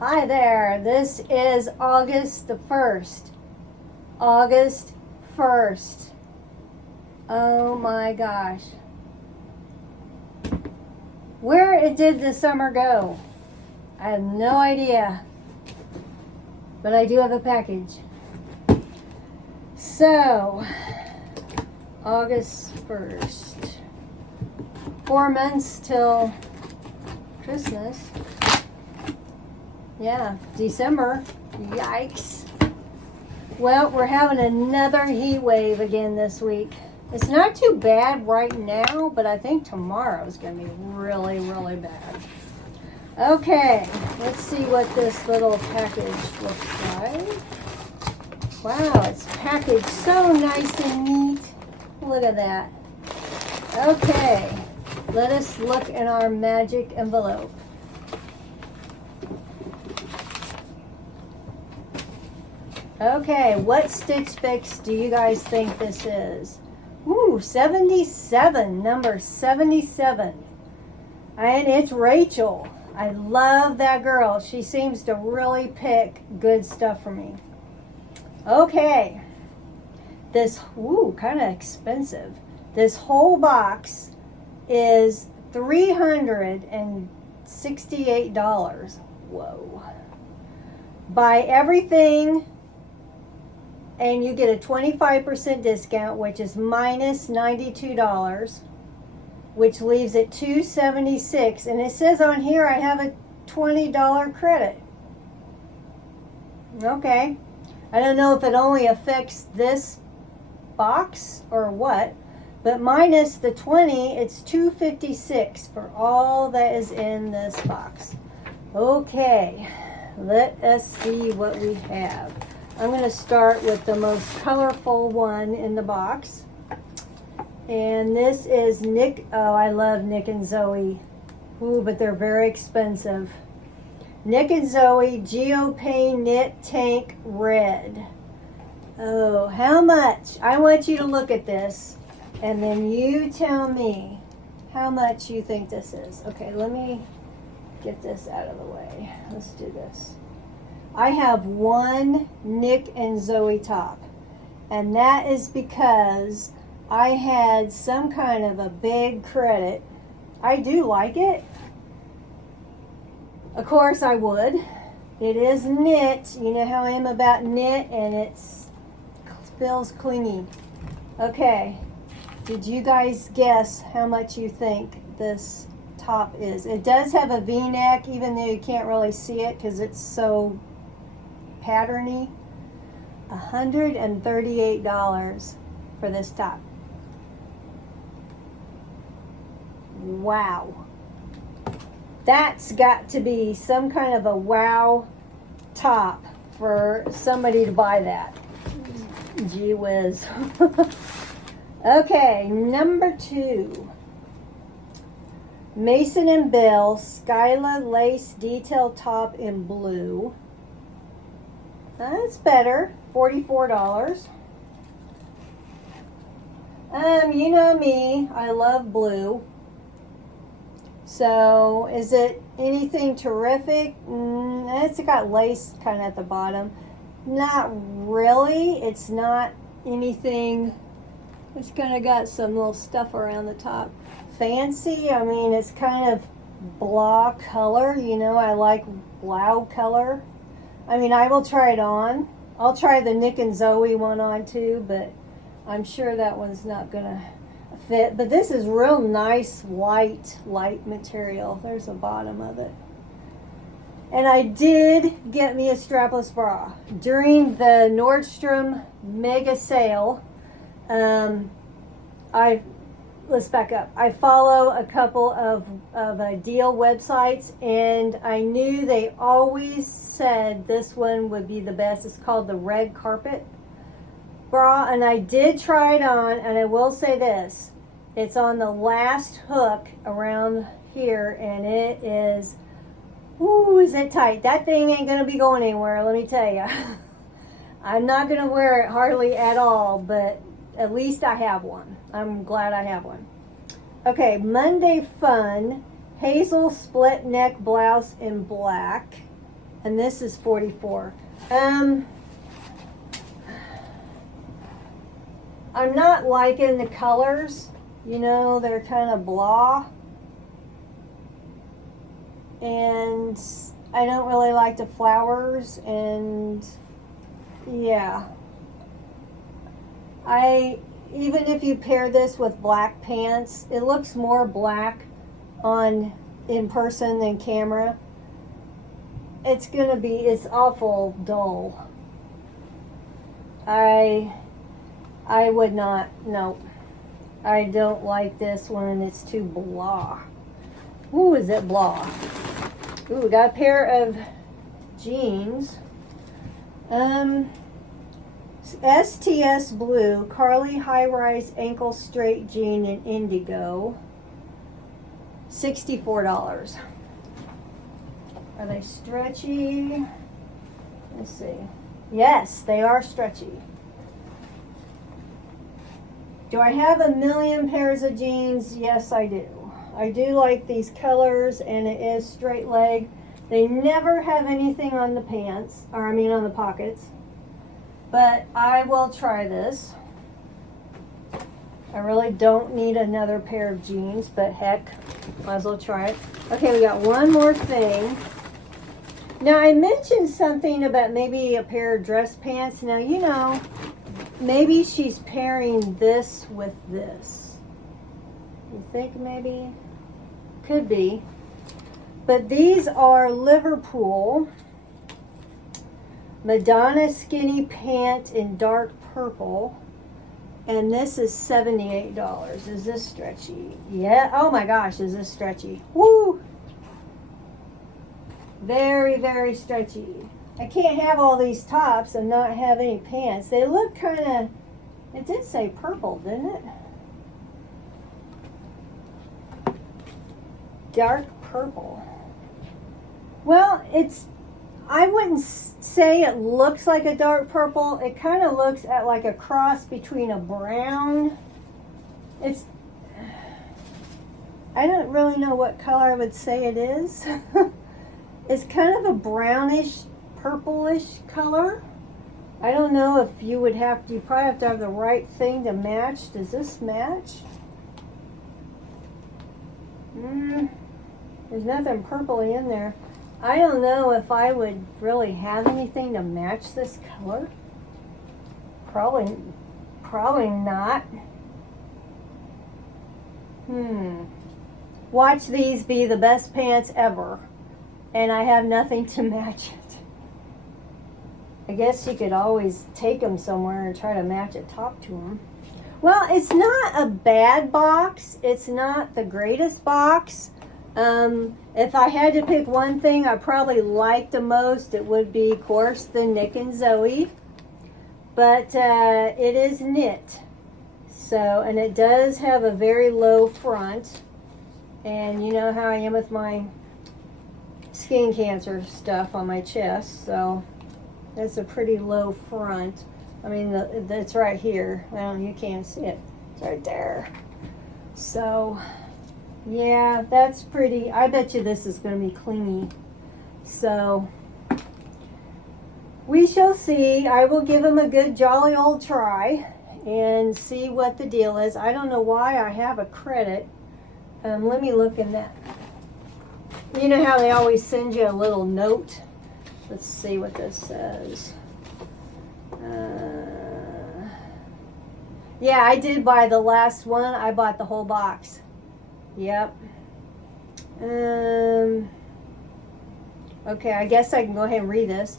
Hi there, this is August the 1st. August 1st. Oh my gosh. Where did the summer go? I have no idea. But I do have a package. So, August 1st. 4 months till Christmas. Yeah, December. Yikes. Well, we're having another heat wave again this week. It's not too bad right now, but I think tomorrow is going to be really, really bad. Okay, let's see what this little package looks like. Wow, it's packaged so nice and neat. Look at that. Okay, let us look in our magic envelope. Okay, what Stitch Fix do you guys think this is? Ooh, 77, number 77. And it's Rachel. I love that girl. She seems to really pick good stuff for me. Okay. This, kind of expensive. This whole box is $368. Whoa. Buy everything and you get a 25% discount, which is minus $92, which leaves it $276. And it says on here I have a $20 credit. Okay. I don't know if it only affects this box or what, but minus the 20, it's $256 for all that is in this box. Okay, let us see what we have. I'm going to start with the most colorful one in the box. And this is Nick. Oh, I love Nick and Zoe. Ooh, but they're very expensive. Nick and Zoe Geopain Knit Tank Red. Oh, how much? I want you to look at this and then you tell me how much you think this is. Okay, let me get this out of the way. Let's do this. I have one Nick and Zoe top, and that is because I had some kind of a big credit. I do like it. Of course I would. It is knit. You know how I am about knit, and it feels clingy. Okay, did you guys guess how much you think this top is? It does have a V-neck, even though you can't really see it because it's so patterny. $138 for this top. Wow. That's got to be some kind of a wow top for somebody to buy that. Gee whiz. Okay, number 2. Mason and Bell Skyla Lace Detail Top in blue. That's better. $44. You know me, I love blue. So, is it anything terrific? It's got lace kind of at the bottom. Not really. It's not anything. It's kind of got some little stuff around the top. Fancy. I mean, it's kind of blah color. You know, I like blau color. I mean, I will try it on. I'll try the Nick and Zoe one on too, but I'm sure that one's not gonna fit. But this is real nice white light material. There's the bottom of it. And I did get me a strapless bra during the Nordstrom mega sale. Let's back up. I follow a couple of deal websites, and I knew they always said this one would be the best. It's called the Red Carpet bra, and I did try it on, and I will say this. It's on the last hook around here, and it is, is it tight. That thing ain't going to be going anywhere, let me tell you. I'm not going to wear it hardly at all, but at least I have one. I'm glad I have one. Okay, Monday Fun Hazel split neck blouse in black. And this is 44. I'm not liking the colors. You know, they're kind of blah. And I don't really like the flowers, and yeah. Even if you pair this with black pants, it looks more black in person than camera. It's awful dull. I would not, no. I don't like this one. It's too blah. Ooh, is it blah? Ooh, we got a pair of jeans. STS Blue Carly high-rise ankle straight jean in indigo. $64. Are they stretchy? Let's see. Yes, they are stretchy. Do I have a million pairs of jeans? Yes, I do. I do like these colors, and it is straight leg. They never have anything on the pants, or I mean on the pockets. But I will try this. I really don't need another pair of jeans, but heck, might as well try it. Okay, we got one more thing. Now, I mentioned something about maybe a pair of dress pants. Now, you know, maybe she's pairing this with this. You think maybe? Could be. But these are Liverpool Madonna skinny pant in dark purple. And this is $78. Is this stretchy? Yeah. Oh my gosh, is this stretchy? Woo! Very, very stretchy. I can't have all these tops and not have any pants. They look kind of, it did say purple, didn't it? Dark purple. Well, I wouldn't say it looks like a dark purple. It kind of looks at like a cross between a brown. I don't really know what color I would say it is. It's kind of a brownish, purplish color. I don't know if you probably have to have the right thing to match. Does this match? There's nothing purpley in there. I don't know if I would really have anything to match this color. Probably not. Watch these be the best pants ever, and I have nothing to match it. I guess you could always take them somewhere and try to match a top to them. Well, it's not a bad box. It's not the greatest box. If I had to pick one thing I probably like the most, it would be, of course, the Nick and Zoe. But it is knit. So, and it does have a very low front. And you know how I am with my skin cancer stuff on my chest. So, that's a pretty low front. I mean, it's right here. Well, you can't see it. It's right there. So, yeah, that's pretty. I bet you this is going to be clingy. So, we shall see. I will give him a good jolly old try and see what the deal is. I don't know why I have a credit. Let me look in that. You know how they always send you a little note? Let's see what this says. Yeah, I did buy the last one. I bought the whole box. Yep. Okay, I guess I can go ahead and read this.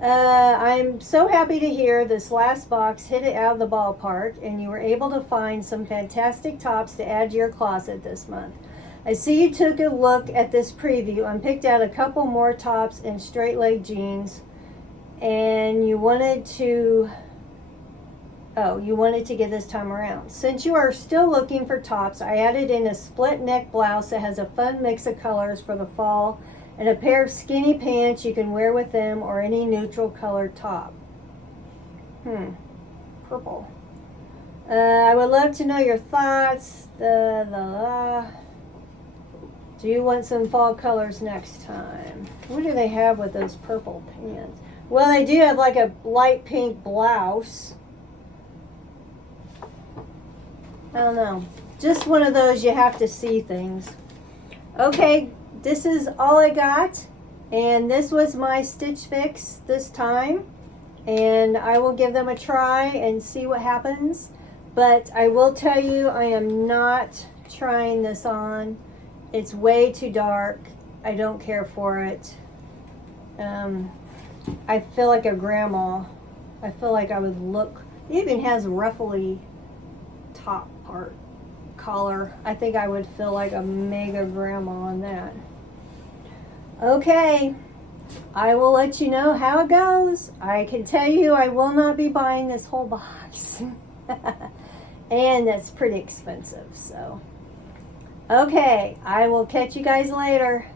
I'm so happy to hear this last box hit it out of the ballpark and you were able to find some fantastic tops to add to your closet this month. I see you took a look at this preview and picked out a couple more tops and straight leg jeans, and you wanted to get this time around. Since you are still looking for tops, I added in a split neck blouse that has a fun mix of colors for the fall and a pair of skinny pants you can wear with them or any neutral colored top. Purple. I would love to know your thoughts. Do you want some fall colors next time? What do they have with those purple pants? Well, they do have like a light pink blouse. I don't know. Just one of those you have to see things. Okay, this is all I got. And this was my Stitch Fix this time. And I will give them a try and see what happens. But I will tell you, I am not trying this on. It's way too dark. I don't care for it. I feel like a grandma. I feel like I would look. It even has a ruffly top part collar. I think I would feel like a mega grandma on that. Okay, I will let you know how it goes. I can tell you I will not be buying this whole box. And that's pretty expensive, so. Okay, I will catch you guys later.